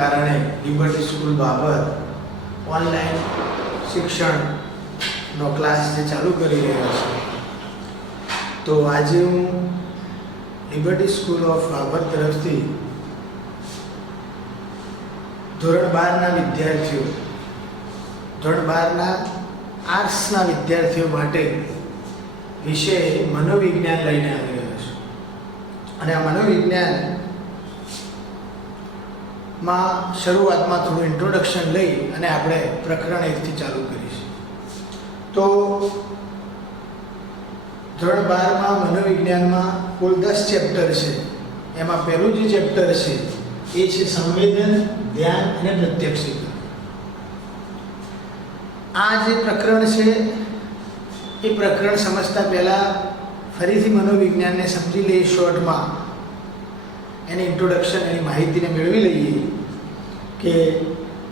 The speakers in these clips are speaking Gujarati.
કારણે લિબર્ટી સ્કૂલ બાબત ઓનલાઈન શિક્ષણનો ક્લાસ જે ચાલુ કરી રહ્યો છે, તો આજે હું લિબર્ટી સ્કૂલ ઓફ બાબત તરફથી ધોરણ 12ના વિદ્યાર્થીઓ, ધોરણ 12ના આર્ટ્સના વિદ્યાર્થીઓ માટે વિષય મનોવિજ્ઞાન લઈને આવી રહ્યો છું. અને આ મનોવિજ્ઞાનમાં શરૂઆતમાં થોડું ઇન્ટ્રોડક્શન લઈ અને આપણે પ્રકરણ 1 થી ચાલુ કરીશું. તો ધોરણ 12માં મનોવિજ્ઞાનમાં કુલ 10 ચેપ્ટર છે. એમાં પહેલું જે ચેપ્ટર છે એ છે સંવેદન, ધ્યાન અને પ્રત્યક્ષીકરણ. આ જે પ્રકરણ છે એ પ્રકરણ સમજતા પહેલાં ફરીથી મનોવિજ્ઞાનને સમજી લઈએ. શોર્ટમાં એની ઇન્ટ્રોડક્શન, એની માહિતીને મેળવી લઈએ કે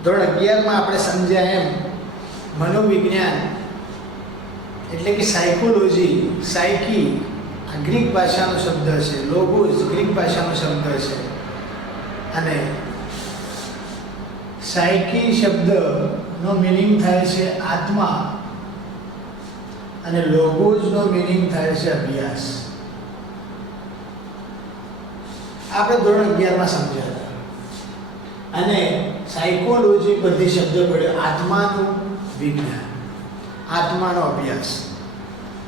ધોરણ 11માં આપણે સમજ્યા એમ મનોવિજ્ઞાન એટલે કે સાયકોલોજી, સાયકી આ ગ્રીક ભાષાનો શબ્દ છે, લોગોસ ગ્રીક ભાષાનો શબ્દ છે, અને સાયકી શબ્દનો મિનિંગ થાય છે આત્મા અને લોગોસનો મિનિંગ થાય છે અભ્યાસ. આપણે ધોરણ 11માં સમજ્યા હતા. અને સાયકોલોજી પરથી શબ્દ પડ્યો આત્માનું વિજ્ઞાન, આત્માનો અભ્યાસ.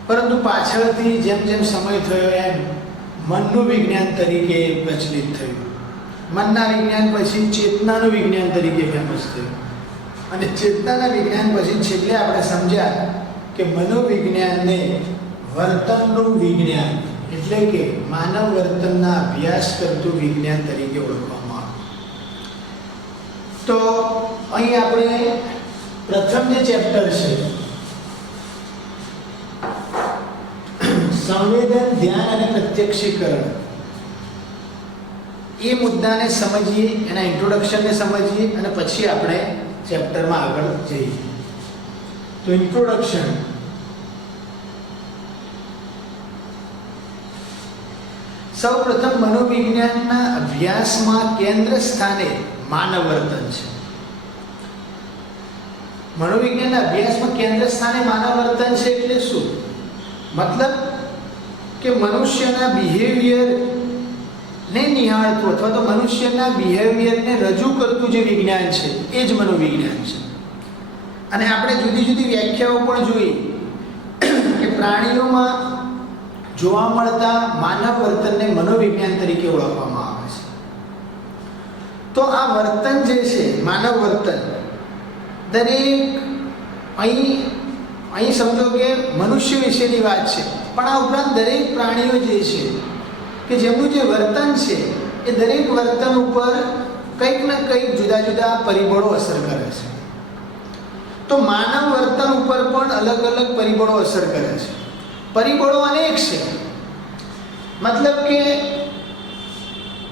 પરંતુ પાછળથી જેમ જેમ સમય થયો એમ મનનું વિજ્ઞાન તરીકે પ્રચલિત થયું. મનના વિજ્ઞાન પછી ચેતનાનું વિજ્ઞાન તરીકે ફેમસ થયું. અને ચેતનાના વિજ્ઞાન પછી છેલ્લે આપણે સમજ્યા કે મનોવિજ્ઞાનને વર્તનનું વિજ્ઞાન એટલે કે માનવ વર્તનના અભ્યાસ કરતું વિજ્ઞાન તરીકે ઓળખવામાં આવે. તો અહીં આપણે પ્રથમ જે ચેપ્ટર છે સંવેદન, ધ્યાન અને પ્રત્યક્ષીકરણ, એ મુદ્દાને સમજીએ, એના ઇન્ટ્રોડક્શનને સમજીએ અને પછી આપણે ચેપ્ટરમાં આગળ જઈએ. તો ઇન્ટ્રોડક્શન. સૌપ્રથમ મનોવિજ્ઞાનના અભ્યાસમાં કેન્દ્ર સ્થાને માનવ વર્તન છે. મનોવિજ્ઞાનના અભ્યાસમાં કેન્દ્ર સ્થાને માનવ વર્તન છે એટલે શું? મતલબ કે મનુષ્યના બિહેવિયર ને નિહાળતું અથવા તો મનુષ્યના બિહેવિયરને રજૂ કરતું જે વિજ્ઞાન છે એ જ મનોવિજ્ઞાન છે. અને આપણે જુદી જુદી વ્યાખ્યાઓ પણ જોઈ કે પ્રાણીઓમાં જોવા મળતા માનવ વર્તનને મનોવિજ્ઞાન તરીકે ઓળખવામાં આવે છે. તો આ વર્તન જે છે, માનવ વર્તન, દરેક અહીં સમજો કે મનુષ્ય વિશેની વાત છે, પણ આ ઉપરાંત દરેક પ્રાણીઓ જે છે કે જેમનું જે વર્તન છે એ દરેક વર્તન ઉપર કંઈક ને કંઈક જુદા જુદા પરિબળો અસર કરે છે. તો માનવ વર્તન ઉપર પણ અલગ અલગ પરિબળો અસર કરે છે. પરિબળો અનેક છે. મતલબ કે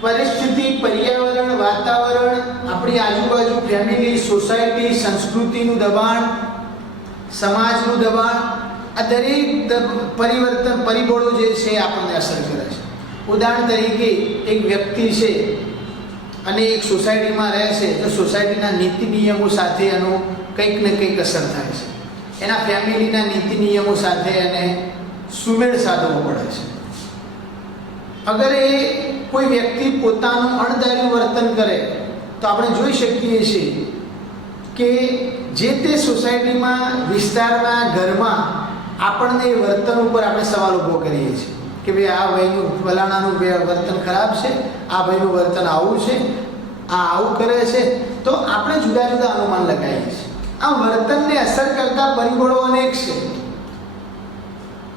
પરિસ્થિતિ, પર્યાવરણ, વાતાવરણ, આપણી આજુબાજુ, ફેમિલી, સોસાયટી, સંસ્કૃતિનું દબાણ, સમાજનું દબાણ, આ દરેક પરિબળો જે છે આપણને અસર કરે છે. ઉદાહરણ તરીકે એક વ્યક્તિ છે અને એક સોસાયટીમાં રહે છે, તો સોસાયટીના નીતિ નિયમો સાથે એનો કંઈક ને કંઈક અસર થાય છે. એના ફેમિલીના નીતિ નિયમો સાથે એને સુમેળ સાધવો પડે છે. અગર એ કોઈ વ્યક્તિ પોતાનું અણધાર્યું વર્તન કરે તો આપણે જોઈ શકીએ છીએ કે જે તે સોસાયટીમાં, વિસ્તારમાં, ઘરમાં આપણને એ વર્તન ઉપર આપણે સવાલ ઊભો કરીએ છીએ કે ભાઈ આ ભાઈનું ફલાણાનું વર્તન ખરાબ છે, આ ભાઈનું વર્તન આવું છે, આ આવું કરે છે. તો આપણે જુદા જુદા અનુમાન લગાવીએ છીએ. આ વર્તનને અસર કરતા પરિબળો અનેક છે,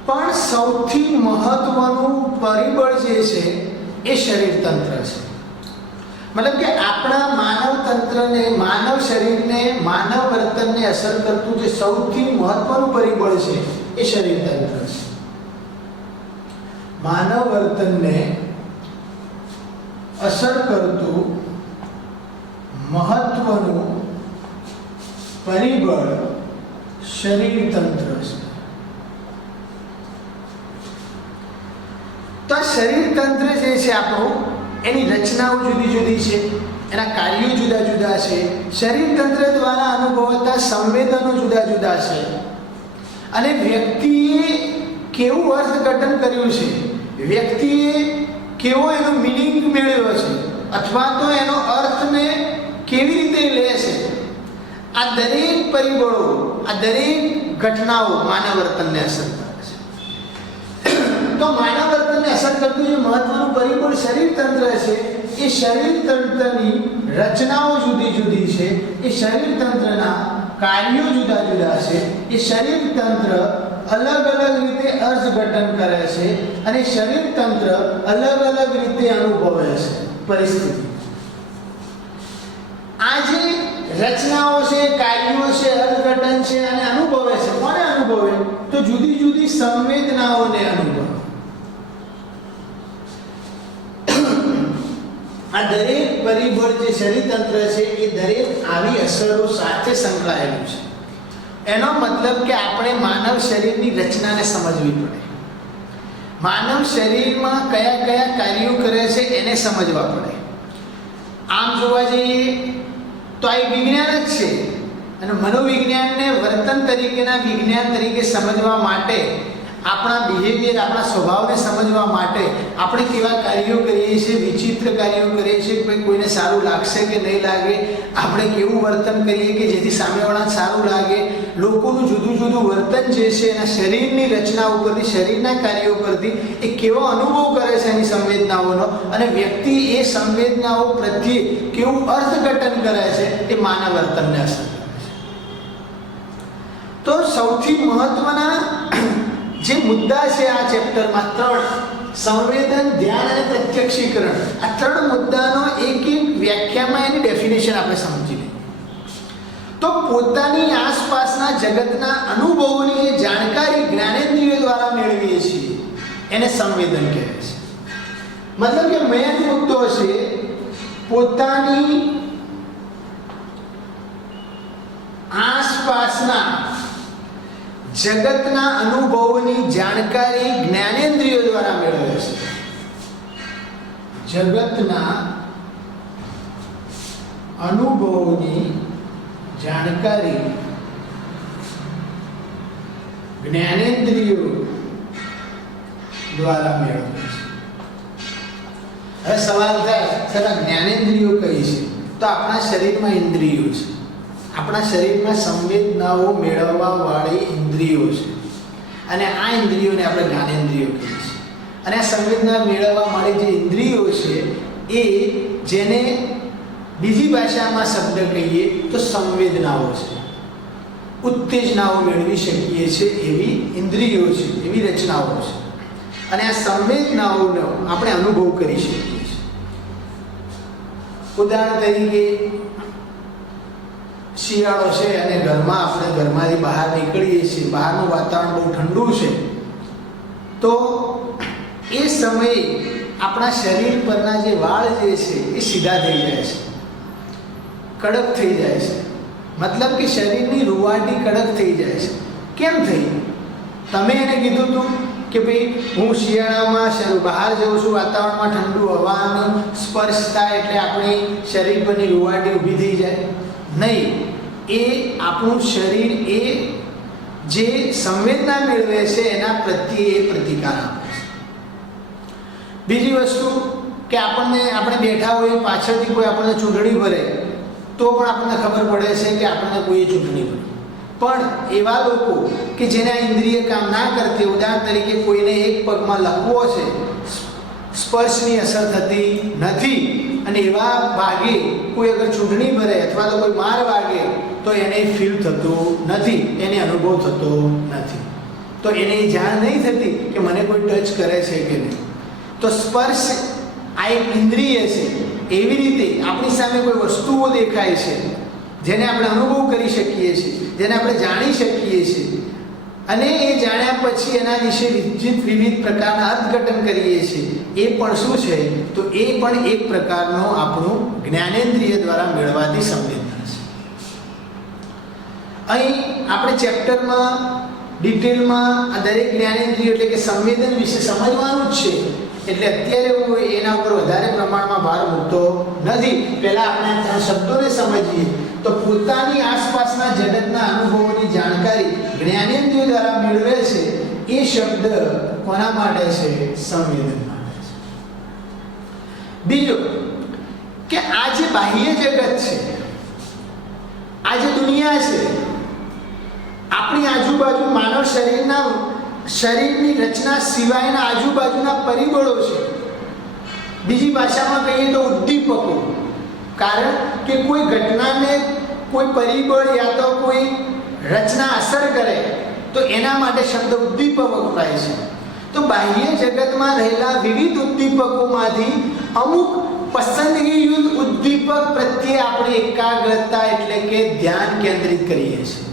પણ સૌથી મહત્વનું પરિબળ જે છે એ શરીર તંત્ર છે. મતલબ કે આપણા માનવ તંત્રને, માનવ શરીરને, માનવ વર્તનને અસર કરતું જે સૌથી મહત્વનું પરિબળ છે એ શરીર તંત્ર છે. માનવ વર્તનને અસર કરતું મહત્વનું પરિબળ શરીર તંત્ર છે. તો આ શરીર તંત્ર જે છે આપણું, એની રચનાઓ જુદી જુદી છે, એના કાર્યો જુદા જુદા છે. શરીર તંત્ર દ્વારા અનુભવાતા સંવેદનો જુદા જુદા છે. અને વ્યક્તિએ કેવું અર્થઘટન કર્યું છે, વ્યક્તિએ કેવો એનો મિનિંગ મેળવ્યો છે, અથવા તો એનો અર્થને કેવી રીતે લે છે, આ દરેક પરિબળો, આ દરેક ઘટનાઓ માનવ વર્તનને અસર કરે છે. તો માનવ વર્તનને અસર કરતું જે મહત્વનું પરિબળ શરીર તંત્ર છે, એ શરીર તંત્રની રચનાઓ જુદી જુદી છે, એ શરીર તંત્રના કાર્યો જુદા જુદા છે, એ શરીર તંત્ર અલગ અલગ રીતે અર્થઘટન કરે છે, અને શરીર તંત્ર અલગ અલગ રીતે અનુભવે છે પરિસ્થિતિ. આ જે રચનાઓ છે, કાર્યો છે, અર્થઘટન છે અને અનુભવે છે, કોને અનુભવે? તો જુદી જુદી સંવેદનાઓને અનુભવે. આ દરેક પરિબળ જે શરીર તંત્ર છે, એ દરેક આવી અસરો સાથે સંકળાયેલું છે. એનો મતલબ કે આપણે માનવ શરીરની રચનાને સમજવી પડે. માનવ શરીરમાં કયા કયા કાર્યો કરે છે એને સમજવા પડે. આમ જોવા જઈએ તો આ એક વિજ્ઞાન જ છે, અને મનોવિજ્ઞાનને વર્તન તરીકેના વિજ્ઞાન તરીકે સમજવા માટે, આપણા બિહેવિયર, આપણા સ્વભાવને સમજવા માટે આપણે કેવા કાર્યો કરીએ છીએ, વિચિત્ર કાર્યો કરીએ છીએ, કોઈને સારું લાગશે કે નહીં લાગે, આપણે કેવું વર્તન કરીએ કે જેથી સામેવાળાને સારું લાગે, લોકોનું જુદું જુદું વર્તન જે છે એના શરીરની રચના ઉપરથી, શરીરના કાર્યો પરથી એ કેવો અનુભવ કરે છે એની સંવેદનાઓનો, અને વ્યક્તિ એ સંવેદનાઓ પ્રત્યે કેવું અર્થઘટન કરે છે, એ માનવ વર્તનને અસર કરે છે. તો સૌથી મહત્વના જે મુદ્દા છે આ ચેપ્ટરમાં 3 સંવેદન, ધ્યાન અને પ્રત્યક્ષીકરણ, આ 3 મુદ્દાનો એક એક વ્યાખ્યામાં એની ડેફિનેશન આપણે સમજી લઈએ. તો પોતાની આસપાસના જગતના અનુભવોની જે જાણકારી જ્ઞાનેન્દ્રિયો દ્વારા મેળવીએ છીએ એને સંવેદન કહે છે. મતલબ કે મેન મુદ્દો છે પોતાની આસપાસના જગતના અનુભવોની જાણકારી જ્ઞાનેન્દ્રિયો દ્વારા મેળવે છે. જગતના અનુભવોની જાણકારી જ્ઞાનેન્દ્રિયો દ્વારા મેળવે છે. હવે સવાલ થાય, સર જ્ઞાનેન્દ્રિયો કઈ છે? તો આપણા શરીરમાં ઇન્દ્રિયો છે, આપણા શરીરમાં સંવેદનાઓ મેળવવા વાળી ઇન્દ્રિયો છે, અને આ ઇન્દ્રિયોને આપણે જ્ઞાનેન્દ્રિયો કહીએ છીએ. અને આ સંવેદના મેળવવા વાળી જે ઇન્દ્રિયો છે એ જેને બીજી ભાષામાં શબ્દ કહીએ તો સંવેદનાઓ છે, ઉત્તેજનાઓ મેળવી શકીએ છીએ એવી ઇન્દ્રિયો છે, એવી રચનાઓ છે. અને આ સંવેદનાઓનો આપણે અનુભવ કરી શકીએ છીએ. ઉદાહરણ તરીકે શિયાળો છે અને આપણે ઘરમાંથી બહાર નીકળીએ છીએ, બહારનું વાતાવરણ બહુ ઠંડુ છે, તો એ સમયે આપણા શરીર પરના જે વાળ જે છે એ સીધા થઈ જાય છે, કડક થઈ જાય છે. મતલબ કે શરીરની રૂવાટી કડક થઈ જાય છે. કેમ થઈ? તમે એને કીધું હતું કે ભાઈ હું શિયાળામાં બહાર જાઉં છું, વાતાવરણમાં ઠંડુ હવાનો સ્પર્શ થાય એટલે આપણી શરીર પરની રૂવાટી ઊભી થઈ જાય? નહીં, એ આપણું શરીર એ જે સંવેદના મેળવે છે એના પ્રત્યે એ પ્રતિકાર આપે છે. બીજી વસ્તુ કે આપણે બેઠા હોઈએ, પાછળથી કોઈ આપણને ચૂંટણી ભરે તો પણ આપણને ખબર પડે છે કે આપણને કોઈ ચૂંટણી ભરે. પણ એવા લોકો કે જેને આ ઇન્દ્રિય કામ ના કરતી, ઉદાહરણ તરીકે કોઈને એક પગમાં લકવો છે, સ્પર્શની અસર થતી નથી, અને એવા ભાગે કોઈ અગર ચૂંટણી ભરે અથવા તો કોઈ માર વાગે તો એને ફીલ થતું નથી, એને અનુભવ થતો નથી, તો એને જાણ નહીં થતી કે મને કોઈ ટચ કરે છે કે નહીં. તો સ્પર્શ આ એક ઇન્દ્રિય છે. એવી રીતે આપણી સામે કોઈ વસ્તુઓ દેખાય છે જેને આપણે અનુભવ કરી શકીએ છીએ, જેને આપણે જાણી શકીએ છીએ, અને એ જાણ્યા પછી એના વિશે વિવિધ પ્રકારના અર્થઘટન કરીએ છીએ. એ પણ શું છે? તો એ પણ એક પ્રકારનો આપણું જ્ઞાનેન્દ્રિય દ્વારા મેળવાતી સંવેદના છે. અહીં આપણે ચેપ્ટરમાં ડિટેલમાં આ દરેક જ્ઞાનેન્દ્રિય એટલે કે સંવેદન વિશે સમજવાનું જ છે. એટલે અત્યારે હું એના ઉપર વધારે પ્રમાણમાં ભાર મૂકતો નથી. પહેલા આપણે આ શબ્દોને સમજીએ તો પોતાની આસપાસના જગતના અનુભવોની જાણકારી જ્ઞાનેન્દ્રિયો દ્વારા મેળવે છે. એ શબ્દ કોના માટે છે? સંવેદન માટે છે. બીજો કે આ જે બાહ્ય જગત છે, આ જે દુનિયા છે, આપણી આજુબાજુ માનવ શરીરની રચના સિવાયના આજુબાજુના પરિબળો છે. બીજી ભાષામાં કહીએ તો ઉદ્દીપકો. કારણ કે કોઈ ઘટનાને કોઈ પરિબળ યા તો કોઈ રચના અસર કરે તો એના માટે શબ્દ ઉદ્દીપક વપરાય છે. તો બાહ્ય જગતમાં રહેલા વિવિધ ઉદ્દીપકોમાંથી અમુક પસંદગીયુક્ત ઉદ્દીપક પ્રત્યે આપણે એકાગ્રતા એટલે કે ધ્યાન કેન્દ્રિત કરીએ છીએ.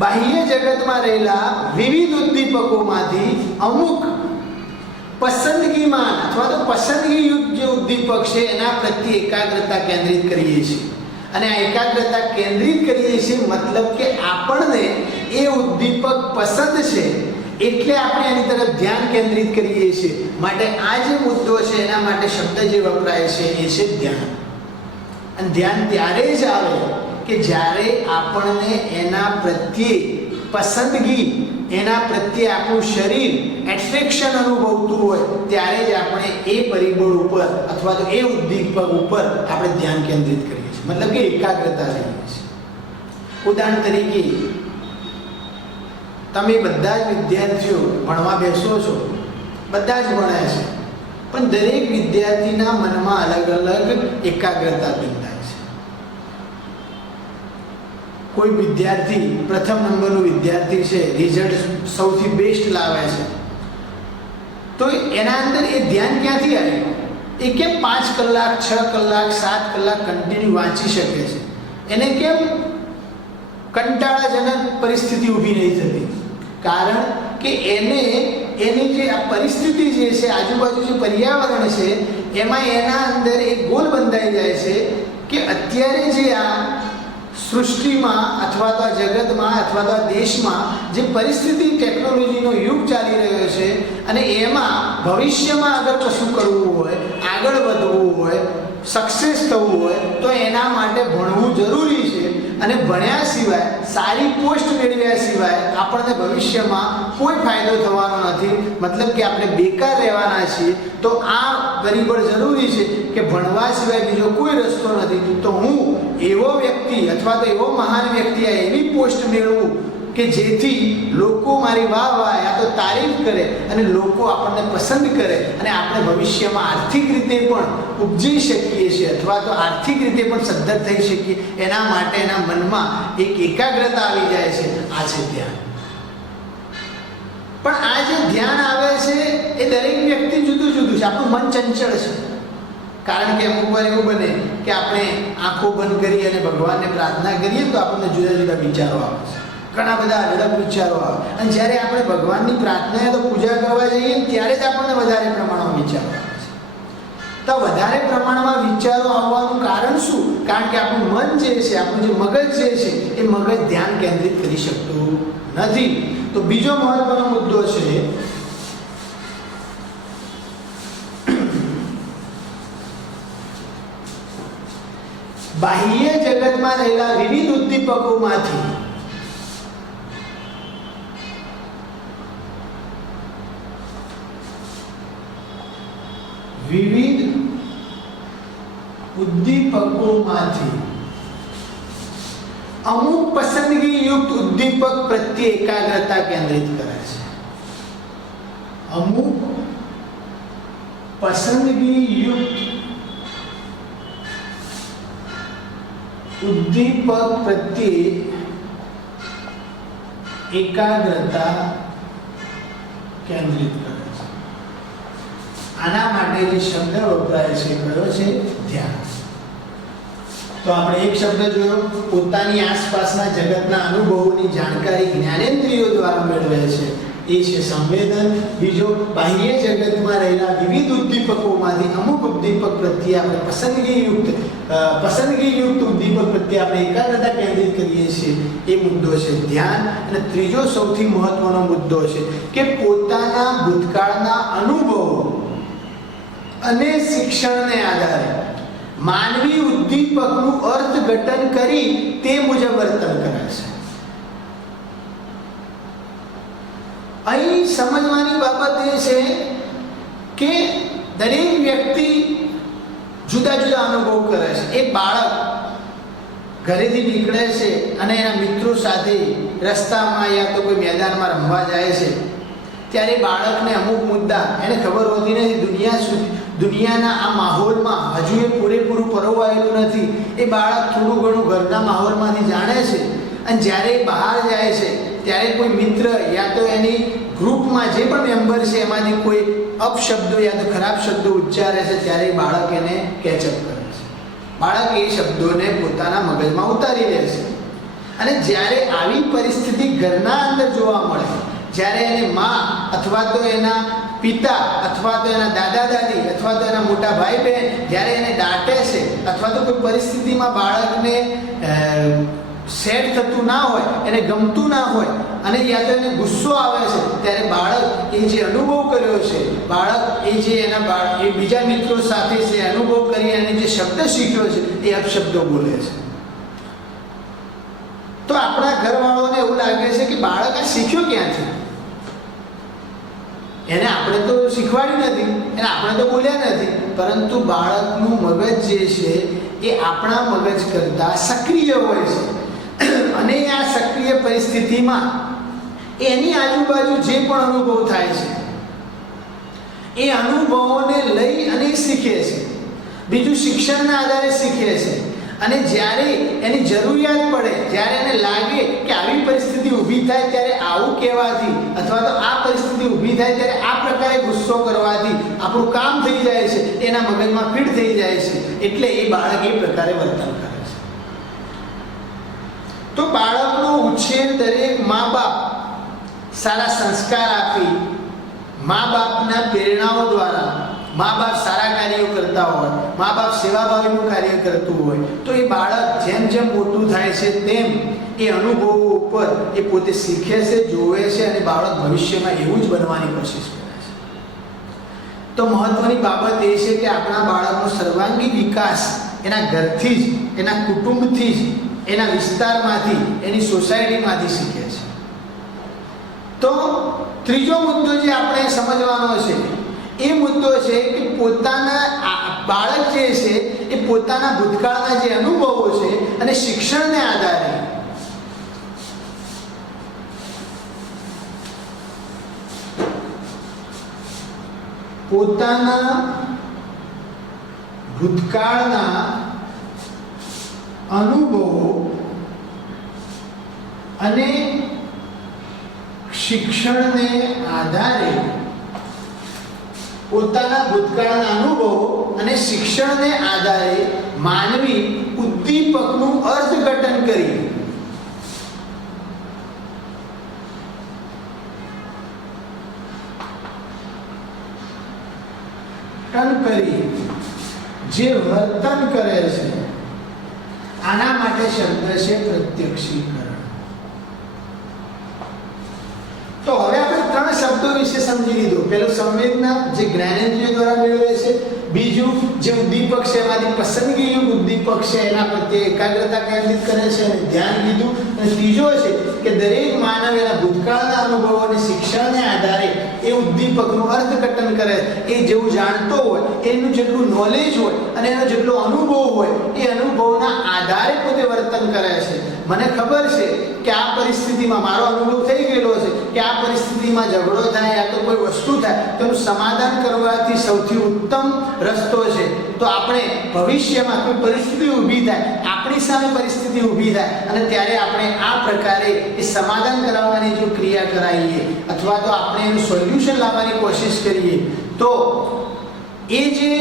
બાહ્ય જગતમાં રહેલા વિવિધ ઉદ્દીપકોમાંથી અમુક પસંદગીમાન અથવા તો પસંદગીયુક્ત જે ઉદ્દીપક છે એના પ્રત્યે એકાગ્રતા કેન્દ્રિત કરીએ છીએ. અને આ એકાગ્રતા કેન્દ્રિત કરીએ છીએ મતલબ કે આપણને એ ઉદ્દીપક પસંદ છે એટલે આપણે એની તરફ ધ્યાન કેન્દ્રિત કરીએ છીએ. માટે આ જે મુદ્દો છે એના માટે શબ્દ જે વપરાય છે એ છે ધ્યાન. અને ધ્યાન ત્યારે જ આવે કે જ્યારે આપણને એના પ્રત્યે પસંદગી, એના પ્રત્યે આપણું શરીર એટ્રેક્શન અનુભવતું હોય ત્યારે જ આપણે એ પરિબળ ઉપર અથવા તો એ ઉદ્દીપક ઉપર આપણે ધ્યાન કેન્દ્રિત કરીએ છીએ. મતલબ કે એકાગ્રતા લઈએ છીએ. ઉદાહરણ તરીકે તમે બધા જ વિદ્યાર્થીઓ ભણવા બેસો છો, બધા જ ભણે છે, પણ દરેક વિદ્યાર્થીના મનમાં અલગ અલગ એકાગ્રતા બંધાય છે. કોઈ વિદ્યાર્થી પ્રથમ નંબરનો વિદ્યાર્થી છે, રિઝલ્ટ સૌથી બેસ્ટ લાવે છે, તો એના અંદર એ ધ્યાન ક્યાંથી આવ્યું? એ કેમ 5 કલાક 6 કલાક 7 કલાક કન્ટિન્યુ વાંચી શકે છે? એને કેમ કંટાળાજનક પરિસ્થિતિ ઊભી નહીં થતી? કારણ કે એની જે આ પરિસ્થિતિ જે છે, આજુબાજુ જે પર્યાવરણ છે, એમાં એના અંદર એક ગોલ બંધાઈ જાય છે કે અત્યારે જે આ સૃષ્ટિમાં અથવા તો આ જગતમાં અથવા તો આ દેશમાં જે પરિસ્થિતિ ટેકનોલોજીનો યુગ ચાલી રહ્યો છે અને એમાં ભવિષ્યમાં અગર કશું કરવું હોય, આગળ વધવું હોય, સક્સેસ થવું હોય તો એના માટે ભણવું જરૂરી છે. અને ભણ્યા સિવાય, સારી પોસ્ટ મેળવ્યા સિવાય આપણને ભવિષ્યમાં કોઈ ફાયદો થવાનો નથી. મતલબ કે આપણે બેકાર રહેવાના છીએ. તો આ પરિબળ જરૂરી છે કે ભણવા સિવાય બીજો કોઈ રસ્તો નથી. તો હું એવો વ્યક્તિ અથવા તો એવો મહાન વ્યક્તિ આ એવી પોસ્ટ મેળવું કે જેથી લોકો મારી વાહ યા તો તારીફ કરે અને લોકો આપણને પસંદ કરે અને આપણે ભવિષ્યમાં આર્થિક રીતે પણ ઉપજી શકીએ છીએ અથવા તો આર્થિક રીતે પણ સદ્ધર થઈ શકીએ. એના માટે એના મનમાં એક એકાગ્રતા આવી જાય છે. આ છે ધ્યાન. પણ આ જે ધ્યાન આવે છે એ દરેક વ્યક્તિ જુદું જુદું છે. આપણું મન ચંચળ છે. કારણ કે અમુક વાર એવું બને કે આપણે આંખો બંધ કરી અને ભગવાનને પ્રાર્થના કરીએ તો આપણને જુદા જુદા વિચારો આવે છે, ઘણા બધા અઢળક વિચારો આવે. અને જ્યારે આપણે ભગવાનની પ્રાર્થના તો પૂજા કરવા જઈએ ત્યારે જ આપણને વધારે પ્રમાણમાં વિચારો આવે છે. તો વધારે પ્રમાણમાં વિચારો આવવાનું કારણ શું? કારણ કે આપણું મન જે છે, આપણું જે મગજ જે છે એ મગજ ધ્યાન કેન્દ્રિત કરી શકતું નથી. તો બીજો મહત્વનો મુદ્દો છે બાહ્ય જગતમાં રહેલા વિવિધ ઉદ્દીપકોમાંથી અમુક પસંદગીયુક્ત ઉદ્દીપક પ્રત્યે એકાગ્રતા કેન્દ્રિત કરે છે. અમુક પસંદગીયુક્ત ઉદ્દીપક પ્રત્યે એકાગ્રતા કેન્દ્રિત કરે છે. આના માટે જે શબ્દ વપરાય છે કયો છે? ધ્યાન. તો આપણે એક શબ્દ જોયો, પોતાની આસપાસના જગતના અનુભવોની જાણકારી જ્ઞાનેન્દ્રિયો દ્વારા મેળવે છે. એ એ છે સંવેદન. બીજો, બાહ્ય જગતમાં રહેલા વિવિધ ઉદ્દીપકોમાંથી અમુક ઉદ્દીપક પ્રત્યે આપણે પસંદગીયુક્ત ઉદ્દીપક પ્રત્યે આપણે એકાગ્રતા કેન્દ્રિત કરીએ છીએ, એ મુદ્દો છે ધ્યાન. અને ત્રીજો સૌથી મહત્વનો મુદ્દો છે કે પોતાના ભૂતકાળના અનુભવો અને શિક્ષણને આધારે માનવી ઉદ્દીપકનું અર્થઘટન કરી તે મુજબ વર્તન કરે છે. અહીં સમજવાની બાબત એ છે કે દરેક વ્યક્તિ જુદા જુદા અનુભવ કરે છે. એક બાળક ઘરેથી નીકળે છે અને એના મિત્રો સાથે રસ્તામાં યા તો કોઈ મેદાનમાં રમવા જાય છે, ત્યારે બાળકને અમુક મુદ્દા એને ખબર હોતી નથી. દુનિયાના આ માહોલમાં હજુ એ પૂરેપૂરું પરોવાયેલું નથી. એ બાળક થોડું ઘણું ઘરના માહોલમાંથી જાણે છે, અને જ્યારે બહાર જાય છે ત્યારે કોઈ મિત્ર યા તો એની ગ્રુપમાં જે પણ મેમ્બર છે એમાંથી કોઈ અપશબ્દો યા તો ખરાબ શબ્દો ઉચ્ચારે છે, ત્યારે બાળક એને કેચઅપ કરે છે. બાળક એ શબ્દોને પોતાના મગજમાં ઉતારી લે છે. અને જ્યારે આવી પરિસ્થિતિ ઘરના અંદર જોવા મળે, જ્યારે એને મા અથવા તો એના પિતા અથવા તો એના દાદા દાદી અથવા તો એના મોટા ભાઈ બહેન જ્યારે એને દાટે છે, અથવા તો કોઈ પરિસ્થિતિમાં બાળકને સેટ થતું ના હોય, એને ગમતું ના હોય, અને યા તો એને ગુસ્સો આવે છે, ત્યારે બાળક એ જે અનુભવ કર્યો છે, બાળક એ જે એ બીજા મિત્રો સાથે છે અનુભવ કરી અને જે શબ્દ શીખ્યો છે એ અપશબ્દો બોલે છે. તો આપણા ઘરવાળાઓને એવું લાગે છે કે બાળક આ શીખ્યો ક્યાંથી? એને આપણે તો શીખવાડ્યું નથી, એને આપણે તો બોલ્યા નથી, પરંતુ બાળકનું મગજ જે છે એ આપણા મગજ કરતાં સક્રિય હોય છે. અને આ સક્રિય પરિસ્થિતિમાં એની આજુબાજુ જે પણ અનુભવ થાય છે એ અનુભવોને લઈ અને શીખે છે. બીજું, શિક્ષણના આધારે શીખે છે. અને જ્યારે એની જરૂરિયાત પડે, જ્યારે એને લાગે કે આવી પરિસ્થિતિ ઊભી થાય ત્યારે આવું કહેવાથી, અથવા તો આ પરિસ્થિતિ ઊભી થાય ત્યારે આ પ્રકારે ગુસ્સો કરવાથી આપણું કામ થઈ જાય છે, એના મગજમાં ફીટ થઈ જાય છે, એટલે એ બાળક એ પ્રકારે વર્તન કરે છે. તો બાળકનો ઉછેર દરેક મા બાપ સારા સંસ્કાર આપી, મા બાપના પ્રેરણાઓ દ્વારા, મા બાપ સારા કાર્યો કરતા હોય, મા બાપ સેવાભાવીનું કાર્ય કરતું હોય, તો એ બાળક જેમ જેમ મોટું થાય છે તેમ એ અનુભવો ઉપર એ પોતે શીખે છે, જોવે છે, અને બાળક ભવિષ્યમાં એવું જ બનવાની કોશિશ કરે છે. તો મહત્વની બાબત એ છે કે આપણા બાળકનો સર્વાંગી વિકાસ એના ઘરથી જ, એના કુટુંબથી જ, એના વિસ્તારમાંથી, એની સોસાયટીમાંથી શીખે છે. તો ત્રીજો મુદ્દો જે આપણે સમજવાનો છે એ મુદ્દો છે કે પોતાના બાળક જે છે એ પોતાના ભૂતકાળના જે અનુભવો છે અને શિક્ષણને આધારે પોતાના ભૂતકાળના અનુભવો અને શિક્ષણને આધારે પોતાના ભૂતકાળના અનુભવો અને શિક્ષણને આધારે માનવી ઉદ્દીપકનું અર્થઘટન કરી જે વર્તન કરે છે આના માટે શબ્દ છે પ્રત્યક્ષીકરણ. તો હવે આપણે ત્રણ શબ્દો વિશે સમજી લીધું. પહેલું સંવેદના, જે જ્ઞાનેન્દ્રિયો દ્વારા મેળવે છે. બીજું, જે ઉદ્દીપક છે એમાંથી પસંદગીયુક્ત ઉદ્દીપક છે એના પ્રત્યે એકાગ્રતા કેન્દ્રિત કરે છે અને ધ્યાન લીધું. અને ત્રીજો છે કે દરેક માનવ એના ભૂતકાળના અનુભવો અને શિક્ષણને આધારે એ ઉદ્દીપકનું અર્થઘટન કરે. એ જેવું જાણતો હોય, એનું જેટલું નોલેજ હોય અને એનો જેટલો અનુભવ હોય, એ અનુભવના આધારે પોતે વર્તન કરે છે. મને ખબર છે કે આ પરિસ્થિતિમાં મારો અનુભવ થઈ ગયેલો છે કે આ પરિસ્થિતિમાં ઝઘડો થાય યા તો કોઈ વસ્તુ થાય તો એનું સમાધાન કરવાથી સૌથી ઉત્તમ રસ્તો છે. તો આપણે ભવિષ્યમાં કોઈ પરિસ્થિતિ ઊભી થાય, આપણી સામે પરિસ્થિતિ ઊભી થાય અને ત્યારે આપણે આ પ્રકારે એ સમાધાન કરાવવાની જો ક્રિયા કરાવીએ અથવા તો આપણે એનું સોલ્યુશન લાવવાની કોશિશ કરીએ, તો એ જે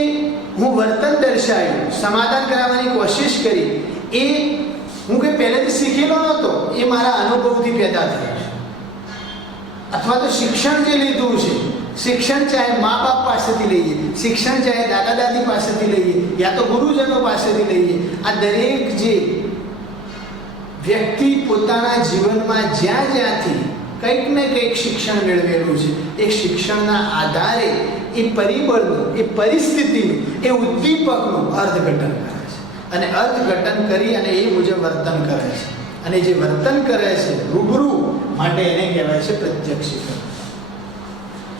હું વર્તન દર્શાવ્યું, સમાધાન કરાવવાની કોશિશ કરી, એ હું કંઈ પહેલેથી શીખેલો નહોતો, એ મારા અનુભવથી પેદા થયો છે. અથવા તો શિક્ષણ જે લીધું છે, શિક્ષણ ચાહે મા બાપ પાસેથી લઈએ, શિક્ષણ ચાહે દાદા દાદી પાસેથી લઈએ, યા તો ગુરુજનો પાસેથી લઈએ, આ દરેક જે વ્યક્તિ પોતાના જીવનમાં જ્યાં જ્યાંથી કંઈક ને કંઈક શિક્ષણ મેળવેલું છે, એ શિક્ષણના આધારે એ પરિબળનું, એ પરિસ્થિતિનું, એ ઉદ્દીપકનું અર્થઘટન કરે છે અને અર્થઘટન કરી અને એ મુજબ વર્તન કરે છે. અને જે વર્તન કરે છે રૂબરૂ માટે એને કહેવાય છે પ્રત્યક્ષીકરણ.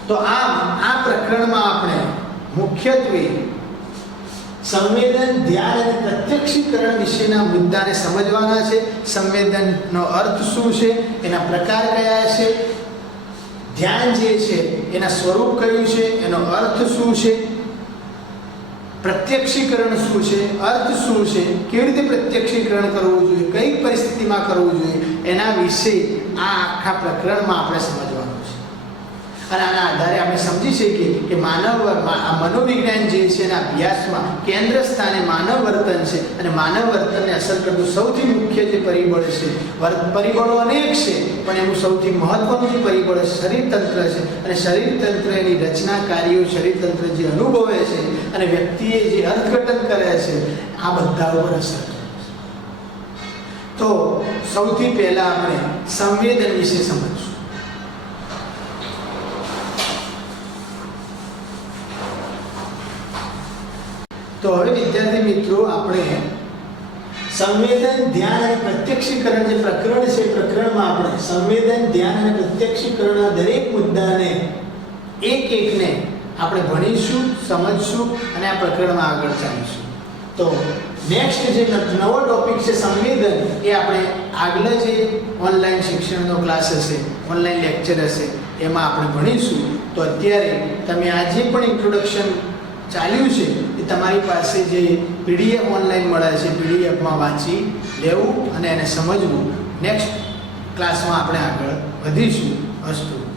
તો આ પ્રકરણમાં આપણે મુખ્યત્વે સંવેદન, ધ્યાન અને પ્રત્યક્ષીકરણ વિશેના મુદ્દાને સમજવાના છે. સંવેદનનો અર્થ શું છે, એના પ્રકાર કયા છે, ધ્યાન જે છે એના સ્વરૂપ કયું છે, એનો અર્થ શું છે, પ્રત્યક્ષીકરણ શું છે, અર્થ શું છે, કેવી રીતે પ્રત્યક્ષીકરણ કરવું જોઈએ, કઈ પરિસ્થિતિમાં કરવું જોઈએ, એના વિશે આ આખા પ્રકરણમાં આપણે સમજવાનું છે. અને આના આધારે આપણે સમજી શકીએ કે મનોવિજ્ઞાન જે છે એના અભ્યાસમાં કેન્દ્ર સ્થાને માનવ વર્તન છે અને માનવ વર્તનને અસર કરતું સૌથી મુખ્ય જે પરિબળ છે, પરિબળો અનેક છે પણ એનું સૌથી મહત્વનું જે પરિબળ શરીરતંત્ર છે. અને શરીરતંત્ર એની રચના કાર્યો, શરીરતંત્ર જે અનુભવે છે અને વ્યક્તિએ જે અર્થઘટન કરે છે, આ બધા ઉપર અસર કરે છે. તો સૌથી પહેલા આપણે સંવેદન વિશે સમજીશું. તો હવે વિદ્યાર્થી મિત્રો, આપણે સંવેદન, ધ્યાન અને પ્રત્યક્ષીકરણ જે પ્રકરણ છે, પ્રકરણમાં આપણે સંવેદન, ધ્યાન અને પ્રત્યક્ષીકરણના દરેક મુદ્દાને એકને આપણે ભણીશું, સમજશું અને આ પ્રકરણમાં આગળ ચાલીશું. તો નેક્સ્ટ જે નવો ટોપિક છે સંવેદન, એ આપણે આગલા જે ઓનલાઈન શિક્ષણનો ક્લાસ હશે, ઓનલાઈન લેક્ચર હશે, એમાં આપણે ભણીશું. તો અત્યારે તમે આજે પણ ઇન્ટ્રોડક્શન ચાલ્યું છે એ તમારી પાસે જે પીડીએફ ઓનલાઈન મળે છે, પીડીએફમાં વાંચી લેવું અને એને સમજવું. નેક્સ્ટ ક્લાસમાં આપણે આગળ વધીશું. અસ્તુ.